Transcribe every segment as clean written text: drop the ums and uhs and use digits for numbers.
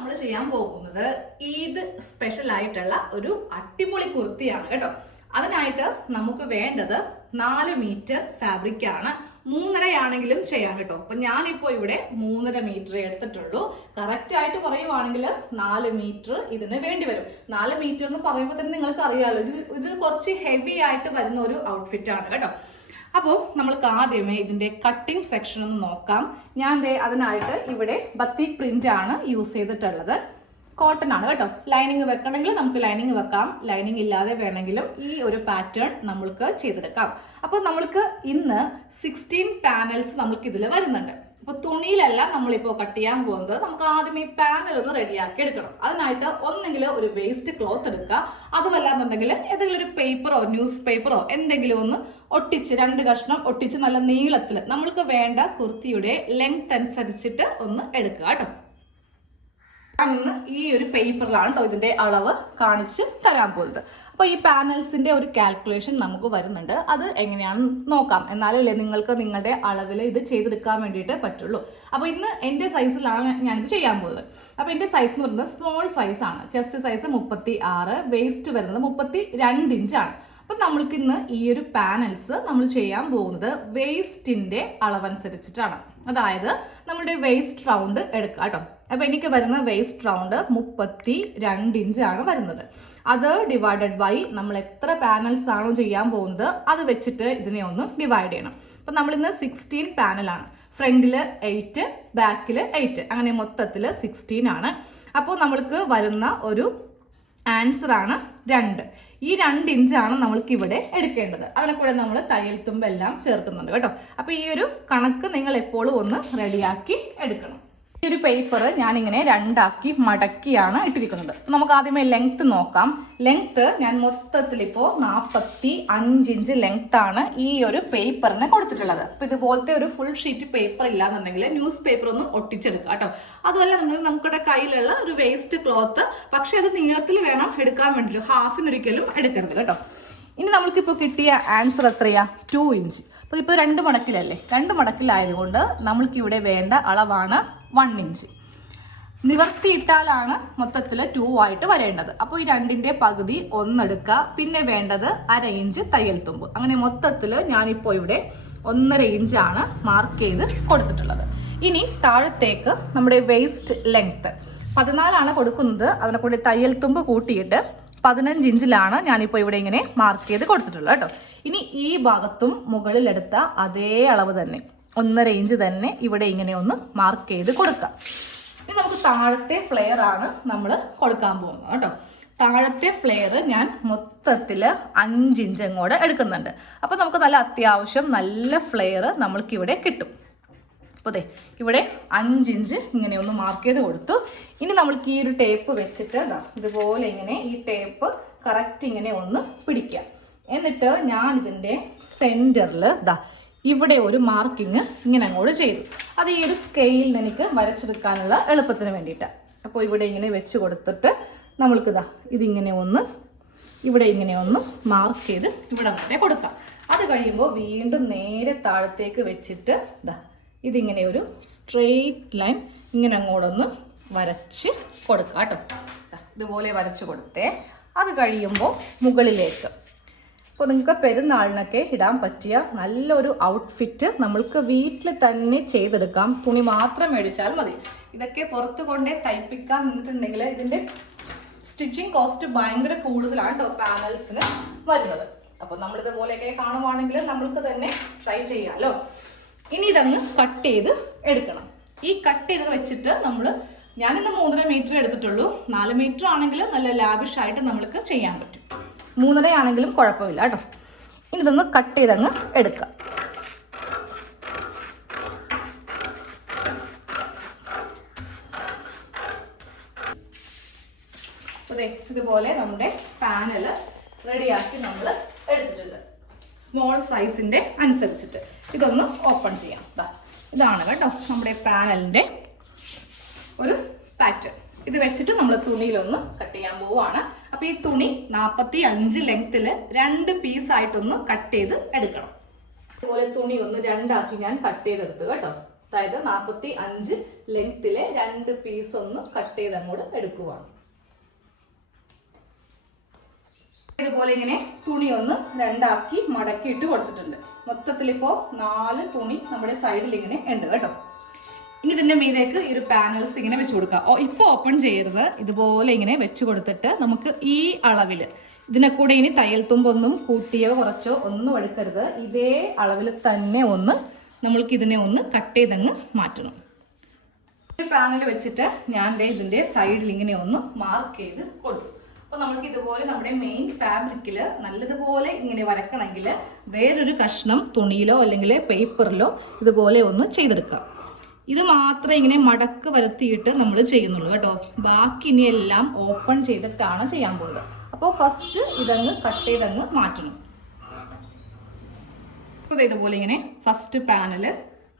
നമ്മൾ ചെയ്യാൻ പോകുന്നത് ഈദ് സ്പെഷ്യൽ ആയിട്ടുള്ള ഒരു അടിപൊളി കുർത്തിയാണ് കേട്ടോ. അതിനായിട്ട് നമുക്ക് വേണ്ടത് 4 മീറ്റർ ഫാബ്രിക് ആണ്. 3.5 ആണെങ്കിലും ചെയ്യാം കേട്ടോ. അപ്പൊ ഞാനിപ്പോ ഇവിടെ 3.5 മീറ്റർ എടുത്തിട്ടുള്ളൂ. കറക്റ്റ് ആയിട്ട് പറയുവാണെങ്കിൽ 4 മീറ്റർ ഇതിന് വേണ്ടി വരും. 4 മീറ്റർ എന്ന് പറയുമ്പോൾ തന്നെ നിങ്ങൾക്ക് അറിയാലോ, ഇത് കുറച്ച് ഹെവി ആയിട്ട് വരുന്ന ഒരു ഔട്ട്ഫിറ്റ് ആണ് കേട്ടോ. അപ്പോൾ നമ്മൾക്ക് ആദ്യമേ ഇതിന്റെ കട്ടിംഗ് സെക്ഷൻ ഒന്ന് നോക്കാം. ഞാൻ അതിനായിട്ട് ഇവിടെ ബത്തിക് പ്രിന്റ് ആണ് യൂസ് ചെയ്തിട്ടുള്ളത്. കോട്ടൺ ആണ് കേട്ടോ. ലൈനിങ് വെക്കണമെങ്കിൽ നമുക്ക് ലൈനിങ് വെക്കാം, ലൈനിങ് ഇല്ലാതെ വേണമെങ്കിലും ഈ ഒരു പാറ്റേൺ നമ്മൾക്ക് ചെയ്തെടുക്കാം. അപ്പോൾ നമ്മൾക്ക് ഇന്ന് 16 പാനൽസ് നമ്മൾക്ക് ഇതിൽ വരുന്നുണ്ട്. അപ്പോൾ തുണിയിലല്ല നമ്മളിപ്പോൾ കട്ട് ചെയ്യാൻ പോകുന്നത്. നമുക്ക് ആദ്യം ഈ പാനൽ ഒന്ന് റെഡിയാക്കി എടുക്കണം. അതിനായിട്ട് ഒന്നെങ്കിൽ ഒരു വേസ്റ്റ് ക്ലോത്ത് എടുക്കുക, അതുമല്ലാന്നുണ്ടെങ്കിൽ ഏതെങ്കിലും ഒരു പേപ്പറോ ന്യൂസ് പേപ്പറോ എന്തെങ്കിലും ഒന്ന് ഒട്ടിച്ച് 2 കഷ്ണം ഒട്ടിച്ച് നല്ല നീളത്തിൽ നമ്മൾക്ക് വേണ്ട കുർത്തിയുടെ ലെങ്ത് അനുസരിച്ചിട്ട് ഒന്ന് എടുക്കുക കേട്ടോ. ഞാനിന്ന് ഈ ഒരു പേപ്പറിലാണ് കേട്ടോ ഇതിന്റെ അളവ് കാണിച്ച് തരാൻ പോകുന്നത്. അപ്പോൾ ഈ പാനൽസിന്റെ ഒരു കാൽക്കുലേഷൻ നമുക്ക് വരുന്നുണ്ട്. അത് എങ്ങനെയാണെന്ന് നോക്കാം. എന്നാലല്ലേ നിങ്ങൾക്ക് നിങ്ങളുടെ അളവിൽ ഇത് ചെയ്തെടുക്കാൻ വേണ്ടിയിട്ട് പറ്റുള്ളൂ. അപ്പോൾ ഇന്ന് എൻ്റെ സൈസിലാണ് ഞാനിത് ചെയ്യാൻ പോകുന്നത്. അപ്പോൾ എൻ്റെ സൈസ് എന്ന് പറയുന്നത് സ്മോൾ സൈസാണ്. ചെസ്റ്റ് സൈസ് 36, വേസ്റ്റ് വരുന്നത് 32 ഇഞ്ചാണ്. അപ്പം നമ്മൾക്ക് ഇന്ന് ഈ ഒരു പാനൽസ് നമ്മൾ ചെയ്യാൻ പോകുന്നത് വേസ്റ്റിന്റെ അളവനുസരിച്ചിട്ടാണ്. അതായത് നമ്മുടെ വേസ്റ്റ് റൗണ്ട് എടുക്കുക കേട്ടോ. അപ്പൊ എനിക്ക് വരുന്ന വേസ്റ്റ് റൗണ്ട് 32 ഇഞ്ചാണ് വരുന്നത്. അത് ഡിവൈഡഡ് ബൈ നമ്മൾ എത്ര പാനൽസ് ആണോ ചെയ്യാൻ പോകുന്നത് അത് വെച്ചിട്ട് ഇതിനെ ഒന്ന് ഡിവൈഡ് ചെയ്യണം. അപ്പൊ നമ്മൾ ഇന്ന് 16 പാനലാണ്. ഫ്രണ്ടില് 8, ബാക്കില് 8, അങ്ങനെ മൊത്തത്തിൽ 16 ആണ്. അപ്പോൾ നമ്മൾക്ക് വരുന്ന ഒരു ആൻസർ ആണ് 2. ഈ 2 ഇഞ്ചാണ് നമ്മൾക്ക് ഇവിടെ എടുക്കേണ്ടത്. അതിനെ കൂടെ നമ്മൾ തയ്യൽ തുമ്പെല്ലാം ചേർക്കുന്നുണ്ട് കേട്ടോ. അപ്പൊ ഈ ഒരു കണക്ക് നിങ്ങൾ എപ്പോഴും ഒന്ന് റെഡിയാക്കി എടുക്കണം. ഈ ഒരു പേപ്പർ ഞാനിങ്ങനെ 2 ആക്കി മടക്കിയാണ് ഇട്ടിരിക്കുന്നത്. നമുക്ക് ആദ്യമേ ലെങ്ത് നോക്കാം. ലെങ്ത് ഞാൻ മൊത്തത്തിൽ ഇപ്പോൾ 45 ഇഞ്ച് ലെങ്ത് ആണ് ഈ ഒരു പേപ്പറിന് കൊടുത്തിട്ടുള്ളത്. അപ്പൊ ഇതുപോലത്തെ ഒരു ഫുൾ ഷീറ്റ് പേപ്പർ ഇല്ലാന്നുണ്ടെങ്കിൽ ന്യൂസ് പേപ്പർ ഒന്ന് ഒട്ടിച്ചെടുക്കുക കേട്ടോ. അതുമല്ല നമ്മുടെ കയ്യിലുള്ള ഒരു വേസ്റ്റ് ക്ലോത്ത്, പക്ഷെ അത് നീളത്തിൽ വേണം എടുക്കാൻ വേണ്ടിയിട്ട്, ഹാഫിനൊരിക്കലും എടുക്കരുത് കേട്ടോ. ഇനി നമ്മൾക്കിപ്പോൾ കിട്ടിയ ആൻസർ എത്രയാ? 2 ഇഞ്ച്. അപ്പോൾ ഇപ്പോൾ 2 മടക്കിലല്ലേ, 2 മടക്കിലായതുകൊണ്ട് നമ്മൾക്കിവിടെ വേണ്ട അളവാണ് 1 ഇഞ്ച്. നിവർത്തിയിട്ടാലാണ് മൊത്തത്തിൽ 2 ആയിട്ട് വരേണ്ടത്. അപ്പോൾ ഈ 2ന്റെ പകുതി 1 എടുക്കുക. പിന്നെ വേണ്ടത് 1/2 ഇഞ്ച് തയ്യൽ തുമ്പ്. അങ്ങനെ മൊത്തത്തിൽ ഞാനിപ്പോൾ ഇവിടെ 1.5 ഇഞ്ചാണ് മാർക്ക് ചെയ്ത് കൊടുത്തിട്ടുള്ളത്. ഇനി താഴത്തേക്ക് നമ്മുടെ വേസ്റ്റ് ലെങ്ത് 14 കൊടുക്കുന്നത്. അതിനെ കൂടി തയ്യൽ തുമ്പ് കൂട്ടിയിട്ട് 15 ഇഞ്ചിലാണ് ഞാനിപ്പോൾ ഇവിടെ ഇങ്ങനെ മാർക്ക് ചെയ്ത് കൊടുത്തിട്ടുള്ളത് കേട്ടോ. ഇനി ഈ ഭാഗത്തും മുകളിലെടുത്ത അതേ അളവ് തന്നെ 1.5 ഇഞ്ച് തന്നെ ഇവിടെ ഇങ്ങനെ ഒന്ന് മാർക്ക് ചെയ്ത് കൊടുക്കാം. ഇനി നമുക്ക് താഴത്തെ ഫ്ലെയർ ആണ് നമ്മൾ കൊടുക്കാൻ പോകുന്നത് കേട്ടോ. താഴത്തെ ഫ്ലെയർ ഞാൻ മൊത്തത്തിൽ 5 ഇഞ്ച് അങ്ങോട്ട് എടുക്കുന്നുണ്ട്. അപ്പോൾ നമുക്ക് നല്ല അത്യാവശ്യം നല്ല ഫ്ലെയർ നമ്മൾക്കിവിടെ കിട്ടും. അപ്പോൾ അതെ ഇവിടെ 5 ഇഞ്ച് ഇങ്ങനെ ഒന്ന് മാർക്ക് ചെയ്ത് കൊടുത്തു. ഇനി നമ്മൾക്ക് ഈ ഒരു ടേപ്പ് വെച്ചിട്ട് ഇതുപോലെ ഇങ്ങനെ ഈ ടേപ്പ് കറക്റ്റ് ഇങ്ങനെ ഒന്ന് പിടിക്കാം. എന്നിട്ട് ഞാൻ ഇതിൻ്റെ സെൻറ്ററിൽ ഇവിടെ ഒരു മാർക്കിങ് ഇങ്ങനെ അങ്ങോട്ട് ചെയ്തു. അത് ഈ ഒരു സ്കെയിലിന് എനിക്ക് വരച്ചെടുക്കാനുള്ള എളുപ്പത്തിന് വേണ്ടിയിട്ടാണ്. അപ്പോൾ ഇവിടെ ഇങ്ങനെ വെച്ച് കൊടുത്തിട്ട് നമ്മൾക്ക് ഇതിങ്ങനെ ഒന്ന് ഇവിടെ ഇങ്ങനെ ഒന്ന് മാർക്ക് ചെയ്ത് ഇവിടെ അങ്ങനെ കൊടുക്കാം. അത് കഴിയുമ്പോൾ വീണ്ടും നേരെ താഴത്തേക്ക് വെച്ചിട്ട് ഇതിങ്ങനെ ഒരു സ്ട്രെയിറ്റ് ലൈൻ ഇങ്ങനെ അങ്ങോട്ടൊന്ന് വരച്ച് കൊടുക്കാം കേട്ടോ. ഇതുപോലെ വരച്ച് കൊടുത്തേ. അത് കഴിയുമ്പോൾ മുകളിലേക്ക് ഇപ്പോൾ നിങ്ങൾക്ക് പെരുന്നാളിനൊക്കെ ഇടാൻ പറ്റിയ നല്ലൊരു ഔട്ട്ഫിറ്റ് നമ്മൾക്ക് വീട്ടിൽ തന്നെ ചെയ്തെടുക്കാം. തുണി മാത്രം മേടിച്ചാൽ മതി. ഇതൊക്കെ പുറത്ത് കൊണ്ടേ തയ്പ്പിക്കാൻ നിന്നിട്ടുണ്ടെങ്കിൽ ഇതിൻ്റെ സ്റ്റിച്ചിങ് കോസ്റ്റ് ഭയങ്കര കൂടുതലാണ് കേട്ടോ പാനൽസിന് വരുന്നത്. അപ്പോൾ നമ്മളിതുപോലെയൊക്കെ കാണുവാണെങ്കിൽ നമ്മൾക്ക് തന്നെ ട്രൈ ചെയ്യാമല്ലോ. ഇനി ഇതങ്ങ് കട്ട് ചെയ്ത് എടുക്കണം. ഈ കട്ട് ചെയ്ത് വെച്ചിട്ട് ഞാനിന്ന് 3.5 മീറ്റർ എടുത്തിട്ടുള്ളൂ. 4 മീറ്റർ ആണെങ്കിൽ നല്ല ലാവിഷായിട്ട് നമ്മൾക്ക് ചെയ്യാൻ പറ്റും. 3.5 ആണെങ്കിലും കുഴപ്പമില്ല കേട്ടോ. ഇനി ഇതൊന്ന് കട്ട് ചെയ്തങ്ങ് എടുക്കുക. അതെ ഇതുപോലെ നമ്മുടെ പാനൽ റെഡിയാക്കി നമ്മൾ എടുത്തിട്ടുണ്ട്. സ്മോൾ സൈസിന്റെ അനുസരിച്ചിട്ട് ഇതൊന്ന് ഓപ്പൺ ചെയ്യാം. ഇതാണ് കേട്ടോ നമ്മുടെ പാനലിന്റെ ഒരു പാറ്റേൺ. ഇത് വെച്ചിട്ട് നമ്മൾ തുണിയിലൊന്ന് കട്ട് ചെയ്യാൻ പോവുകയാണ്. അപ്പൊ ഈ തുണി 45 ലെങ്ത്തില് 2 പീസായിട്ടൊന്ന് കട്ട് ചെയ്ത് എടുക്കണം. അതുപോലെ തുണി ഒന്ന് 2 ആക്കി ഞാൻ കട്ട് ചെയ്തെടുത്തു കേട്ടോ. അതായത് 45 ലെങ്ത്തിലെ 2 പീസ് ഒന്ന് കട്ട് ചെയ്ത് അങ്ങോട്ട് എടുക്കുവാണ്. ഇതുപോലെ ഇങ്ങനെ തുണി ഒന്ന് രണ്ടാക്കി മടക്കി ഇട്ട് കൊടുത്തിട്ടുണ്ട്. മൊത്തത്തിൽ ഇപ്പോൾ 4 തുണി നമ്മുടെ സൈഡിൽ ഇങ്ങനെ ഉണ്ട് കേട്ടോ. ഇനി ഇതിന്റെ മീതേക്ക് ഈ ഒരു പാനൽസ് ഇങ്ങനെ വെച്ച് കൊടുക്കാം. ഇപ്പോൾ ഓപ്പൺ ചെയ്യരുത്, ഇതുപോലെ ഇങ്ങനെ വെച്ച് കൊടുത്തിട്ട് നമുക്ക് ഈ അളവിൽ ഇതിനെ കൂടെ ഇനി തയ്യൽ തുമ്പൊന്നും കൂട്ടിയോ കുറച്ചോ ഒന്നും എടുക്കരുത്. ഇതേ അളവിൽ തന്നെ ഒന്ന് നമ്മൾക്ക് ഇതിനെ ഒന്ന് കട്ട് ചെയ്തങ്ങ് മാറ്റണം. ഈ പാനൽ വെച്ചിട്ട് ഞാൻ ഇതിന്റെ സൈഡിൽ ഇങ്ങനെ ഒന്ന് മാർക്ക് ചെയ്ത് കൊടുത്തു. അപ്പോൾ നമുക്ക് ഇതുപോലെ നമ്മുടെ മെയിൻ ഫാബ്രിക്കിൽ നല്ലതുപോലെ ഇങ്ങനെ വരക്കണമെങ്കിൽ വേറൊരു കഷ്ണം തുണിയിലോ അല്ലെങ്കിൽ പേപ്പറിലോ ഇതുപോലെ ഒന്ന് ചെയ്തെടുക്കാം. ഇത് മാത്രമേ ഇങ്ങനെ മടക്ക് വരുത്തിയിട്ട് നമ്മൾ ചെയ്യുന്നുള്ളൂ കേട്ടോ. ബാക്കി ഇനിയെല്ലാം ഓപ്പൺ ചെയ്തിട്ടാണ് ചെയ്യാൻ പോകുന്നത്. അപ്പോൾ ഫസ്റ്റ് ഇതങ്ങ് കട്ട് ചെയ്തങ്ങ് മാറ്റണം. ഇതുപോലെ ഇങ്ങനെ ഫസ്റ്റ് പാനല്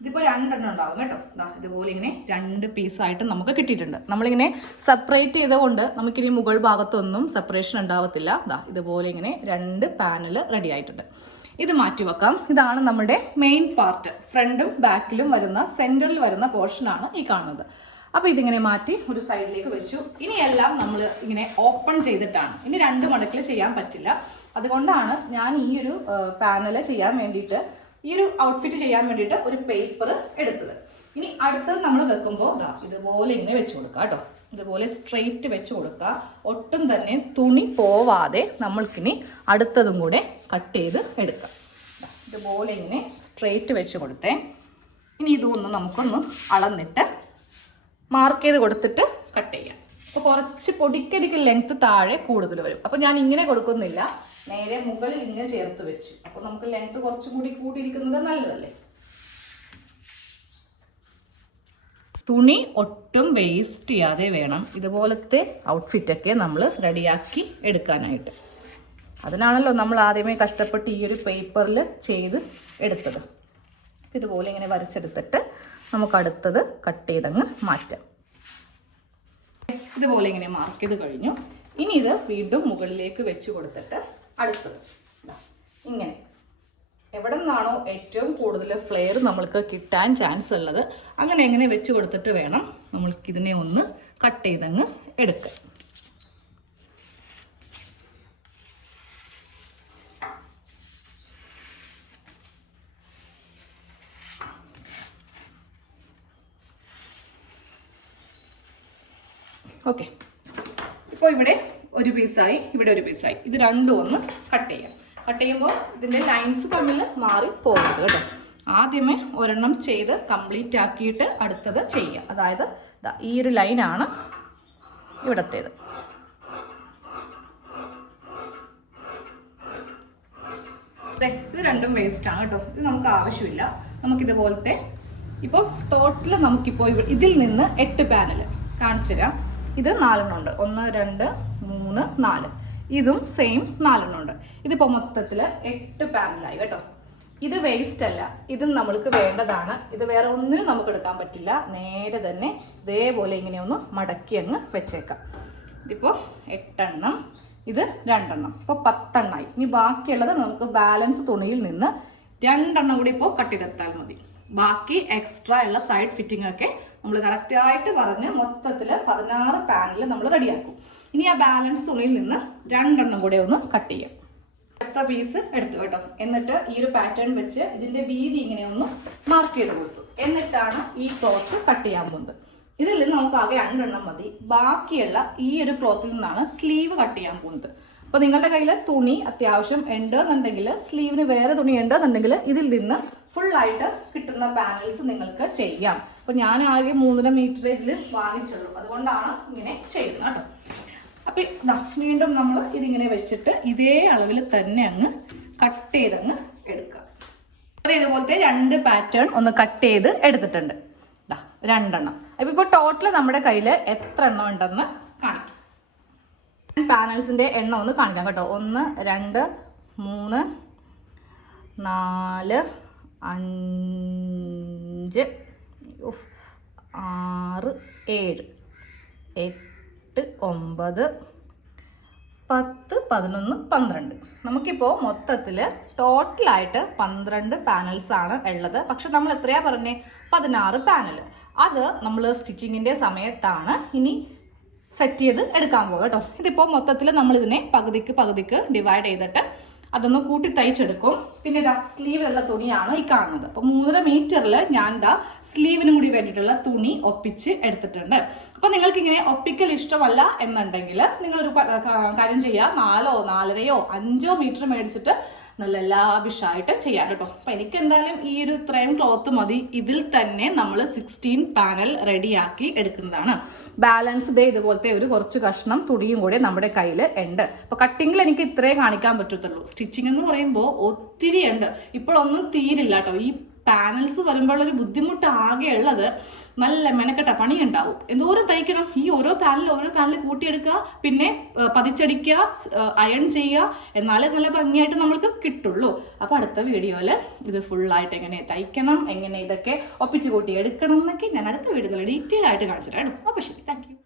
ഇതിപ്പോൾ 2 എണ്ണം ഉണ്ടാവും കേട്ടോ. ഇതുപോലെ ഇങ്ങനെ 2 പീസായിട്ട് നമുക്ക് കിട്ടിയിട്ടുണ്ട്. നമ്മളിങ്ങനെ സെപ്പറേറ്റ് ചെയ്തുകൊണ്ട് നമുക്കിനി മുകൾ ഭാഗത്തൊന്നും സെപ്പറേഷൻ ഉണ്ടാവത്തില്ല. ഇതുപോലെ ഇങ്ങനെ 2 പാനൽ റെഡി ആയിട്ടുണ്ട്. ഇത് മാറ്റി വെക്കാം. ഇതാണ് നമ്മുടെ മെയിൻ പാർട്ട്. ഫ്രണ്ടും ബാക്കിലും വരുന്ന സെൻറ്ററിൽ വരുന്ന പോർഷനാണ് ഈ കാണുന്നത്. അപ്പോൾ ഇതിങ്ങനെ മാറ്റി ഒരു സൈഡിലേക്ക് വെച്ചു. ഇനിയെല്ലാം നമ്മൾ ഇങ്ങനെ ഓപ്പൺ ചെയ്തിട്ടാണ്. ഇനി 2 മടക്കിൽ ചെയ്യാൻ പറ്റില്ല. അതുകൊണ്ടാണ് ഞാൻ ഈ ഒരു പാനല് ചെയ്യാൻ വേണ്ടിയിട്ട് ഈ ഒരു ഔട്ട്ഫിറ്റ് ചെയ്യാൻ വേണ്ടിയിട്ട് ഒരു പേപ്പർ എടുത്തത്. ഇനി അടുത്തത് നമ്മൾ വെക്കുമ്പോൾ ഇതുപോലെ ഇങ്ങനെ വെച്ച് കൊടുക്കുക കേട്ടോ. ഇതുപോലെ സ്ട്രെയിറ്റ് വെച്ച് കൊടുക്കുക. ഒട്ടും തന്നെ തുണി പോവാതെ നമ്മൾക്കിനി അടുത്തതും കൂടെ കട്ട് ചെയ്ത് എടുക്കാം. ഇതുപോലെ ഇങ്ങനെ സ്ട്രെയിറ്റ് വെച്ച് കൊടുത്തേ. ഇനി ഇതൊന്ന് നമുക്കൊന്ന് അളന്നിട്ട് മാർക്ക് ചെയ്ത് കൊടുത്തിട്ട് കട്ട് ചെയ്യാം. അപ്പോൾ കുറച്ച് പൊടിക്കടിക്ക് ലെങ്ത്ത് താഴെ കൂടുതൽ വരും. അപ്പോൾ ഞാൻ ഇങ്ങനെ കൊടുക്കുന്നില്ല, നേരെ മുകളിൽ ഇങ്ങനെ ചേർത്ത് വെച്ചു. അപ്പോൾ നമുക്ക് ലെങ്ത്ത് കുറച്ചും കൂടി കൂടിയിരിക്കുന്നത് നല്ലതല്ലേ. തുണി ഒട്ടും വേസ്റ്റ് ചെയ്യാതെ വേണം ഇതുപോലത്തെ ഔട്ട്ഫിറ്റൊക്കെ നമ്മൾ റെഡിയാക്കി എടുക്കാനായിട്ട്. അതിനാണല്ലോ നമ്മൾ ആദ്യമേ കഷ്ടപ്പെട്ട് ഈ ഒരു പേപ്പറിൽ ചെയ്ത് എടുത്തത്. ഇതുപോലെ ഇങ്ങനെ വരച്ചെടുത്തിട്ട് നമുക്ക് അടുത്തത് കട്ട് ചെയ്തങ്ങ് മാറ്റാം. ഇതുപോലെ ഇങ്ങനെ മാർക്ക് ചെയ്ത് കഴിഞ്ഞു. ഇനി ഇത് വീണ്ടും മുകളിലേക്ക് വെച്ച് കൊടുത്തിട്ട് അടുത്തത് ഇങ്ങനെ എവിടെ നിന്നാണോ ഏറ്റവും കൂടുതൽ ഫ്ലെയർ നമ്മൾക്ക് കിട്ടാൻ ചാൻസ് ഉള്ളത് അങ്ങനെ എങ്ങനെ വെച്ച് കൊടുത്തിട്ട് വേണം നമ്മൾക്കിതിനെ ഒന്ന് കട്ട് ചെയ്തങ്ങ് എടുക്കാം. ഓക്കെ, ഇപ്പോൾ ഇവിടെ ഒരു പീസായി, ഇവിടെ ഒരു പീസായി. ഇത് രണ്ടും ഒന്ന് കട്ട് ചെയ്യാം. കട്ട് ചെയ്യുമ്പോൾ ഇതിൻ്റെ ലൈൻസ് തമ്മിൽ മാറി പോകരുത് കേട്ടോ. ആദ്യമേ ഒരെണ്ണം ചെയ്ത് കംപ്ലീറ്റ് ആക്കിയിട്ട് അടുത്തത് ചെയ്യുക. അതായത് ഈ ഒരു ലൈനാണ് ഇവിടത്തേത്. ഇത് രണ്ടും വേസ്റ്റാണ് കേട്ടോ. ഇത് നമുക്ക് ആവശ്യമില്ല. നമുക്കിതുപോലത്തെ ഇപ്പോൾ ടോട്ടൽ നമുക്കിപ്പോൾ ഇതിൽ നിന്ന് 8 പാനൽ കാണിച്ചു തരാം. ഇത് 4 എണ്ണം ഉണ്ട്. 1 2 3 4. ഇതും സെയിം 4 എണ്ണം ഉണ്ട്. ഇതിപ്പോൾ മൊത്തത്തിൽ 8 പാനലായി കേട്ടോ. ഇത് വേസ്റ്റ് അല്ല, ഇതും നമ്മൾക്ക് വേണ്ടതാണ്. ഇത് വേറെ ഒന്നിനും നമുക്ക് എടുക്കാൻ പറ്റില്ല. നേരെ തന്നെ ഇതേപോലെ ഇങ്ങനെ ഒന്ന് മടക്കി അങ്ങ് വെച്ചേക്കാം. ഇതിപ്പോൾ 8 എണ്ണം, ഇത് 2 എണ്ണം, ഇപ്പോൾ 10 എണ്ണമായി. ഇനി ബാക്കിയുള്ളത് നമുക്ക് ബാലൻസ് തുണിയിൽ നിന്ന് 2 എണ്ണം കൂടി ഇപ്പോൾ കട്ട് ചെയ്തെടുത്താൽ മതി. ബാക്കി എക്സ്ട്രാ ഉള്ള സൈഡ് ഫിറ്റിംഗ് ഒക്കെ നമ്മൾ കറക്റ്റായിട്ട് പറഞ്ഞ് മൊത്തത്തിൽ 16 പാനൽ നമ്മൾ റെഡിയാക്കും. ഇനി ആ ബാലൻസ് തുണിയിൽ നിന്ന് 2 എണ്ണം കൂടെ ഒന്ന് കട്ട് ചെയ്യാം. അടുത്ത പീസ് എടുത്തു കേട്ടോ. എന്നിട്ട് ഈ ഒരു പാറ്റേൺ വെച്ച് ഇതിൻ്റെ വീതി ഇങ്ങനെ ഒന്ന് മാർക്ക് ചെയ്ത് കൊടുത്തു. എന്നിട്ടാണ് ഈ ക്ലോത്ത് കട്ട് ചെയ്യാൻ പോകുന്നത്. ഇതിൽ നിന്ന് നമുക്ക് ആകെ 2 എണ്ണം മതി. ബാക്കിയുള്ള ഈ ഒരു ക്ലോത്തിൽ നിന്നാണ് സ്ലീവ് കട്ട് ചെയ്യാൻ പോകുന്നത്. അപ്പോൾ നിങ്ങളുടെ കയ്യിൽ തുണി അത്യാവശ്യം ഉണ്ടെന്നുണ്ടെങ്കിൽ, സ്ലീവിന് വേറെ തുണി ഉണ്ടെന്നുണ്ടെങ്കിൽ ഇതിൽ നിന്ന് ഫുള്ളായിട്ട് കിട്ടുന്ന പാനൽസ് നിങ്ങൾക്ക് ചെയ്യാം. അപ്പോൾ ഞാൻ ആകെ 3.5 മീറ്റർ ഇതിൽ വാങ്ങിച്ചുള്ളൂ, അതുകൊണ്ടാണ് ഇങ്ങനെ ചെയ്യുന്നത് കേട്ടോ. അപ്പോൾ വീണ്ടും നമ്മൾ ഇതിങ്ങനെ വെച്ചിട്ട് ഇതേ അളവിൽ തന്നെ അങ്ങ് കട്ട് ചെയ്തങ്ങ് എടുക്കുക. അത് ഇതുപോലത്തെ 2 പാറ്റേൺ ഒന്ന് കട്ട് ചെയ്ത് എടുത്തിട്ടുണ്ട്. 2 എണ്ണം. അപ്പോൾ ഇപ്പോൾ ടോട്ടൽ നമ്മുടെ കയ്യിൽ എത്ര എണ്ണം ഉണ്ടെന്ന് കാണിക്കാം. പാനൽസിൻ്റെ എണ്ണം ഒന്ന് കാണിക്കാം കേട്ടോ. 1 2 3 4 5 6 7 8 9 10 11 12. നമുക്കിപ്പോൾ മൊത്തത്തിൽ ടോട്ടലായിട്ട് 12 പാനൽസാണ് ഉള്ളത്. പക്ഷെ നമ്മൾ എത്രയാ പറഞ്ഞേ, 16 പാനൽ. അത് നമ്മൾ സ്റ്റിച്ചിങ്ങിൻ്റെ സമയത്താണ് ഇനി സെറ്റ് ചെയ്ത് എടുക്കാൻ പോകുക കേട്ടോ. ഇതിപ്പോൾ മൊത്തത്തിൽ നമ്മളിതിനെ പകുതിക്ക് ഡിവൈഡ് ചെയ്തിട്ട് അതൊന്ന് കൂട്ടി തയ്ച്ചെടുക്കും. പിന്നെ ഇതാ സ്ലീവിലുള്ള തുണിയാണ് ഈ കാണുന്നത്. അപ്പോൾ 3.5 മീറ്ററിൽ ഞാൻ ഇതാ സ്ലീവിനും കൂടി വേണ്ടിയിട്ടുള്ള തുണി ഒപ്പിച്ച് എടുത്തിട്ടുണ്ട്. അപ്പോൾ നിങ്ങൾക്ക് ഇങ്ങനെ ഒപ്പിക്കൽ ഇഷ്ടമല്ല എന്നുണ്ടെങ്കിൽ നിങ്ങളൊരു കാര്യം ചെയ്യുക, 4 4.5 5 മീറ്റർ മേടിച്ചിട്ട് നല്ല ലാവിഷായിട്ട് ചെയ്യാം കേട്ടോ. അപ്പം എനിക്ക് എന്തായാലും ഈ ഒരു ഇത്രയും ക്ലോത്ത് മതി. ഇതിൽ തന്നെ നമ്മൾ 16 പാനൽ റെഡിയാക്കി എടുക്കുന്നതാണ്. ബാലൻസ് ദേ ഇതുപോലത്തെ ഒരു കുറച്ച് കഷ്ണം തുണിയും കൂടെ നമ്മുടെ കയ്യിൽ ഉണ്ട്. അപ്പോൾ കട്ടിങ്ങിൽ എനിക്ക് ഇത്രേ കാണിക്കാൻ പറ്റത്തുള്ളൂ. സ്റ്റിച്ചിങ് എന്ന് പറയുമ്പോൾ ഒത്തിരി ഉണ്ട്. ഇപ്പോഴൊന്നും തീരില്ല കേട്ടോ. ഈ പാനൽസ് വരുമ്പോഴൊരു ബുദ്ധിമുട്ട് ആകെ ഉള്ളത് നല്ല മെനക്കെട്ട പണിയുണ്ടാവും. എന്തോരം തയ്ക്കണം. ഈ ഓരോ പാനൽ കൂട്ടിയെടുക്കുക, പിന്നെ പതിച്ചടിക്കുക, അയൺ ചെയ്യുക, എന്നാലേ നല്ല ഭംഗിയായിട്ട് നമ്മൾക്ക് കിട്ടുള്ളൂ. അപ്പോൾ അടുത്ത വീഡിയോയിൽ ഇത് ഫുള്ളായിട്ട് എങ്ങനെ തയ്ക്കണം, എങ്ങനെ ഇതൊക്കെ ഒപ്പിച്ച് കൂട്ടി എടുക്കണം എന്നൊക്കെ ഞാൻ അടുത്ത വീഡിയോയിൽ ഡീറ്റെയിൽ ആയിട്ട് കാണിച്ചു തരാം. അപ്പോൾ ശരി, താങ്ക് യു.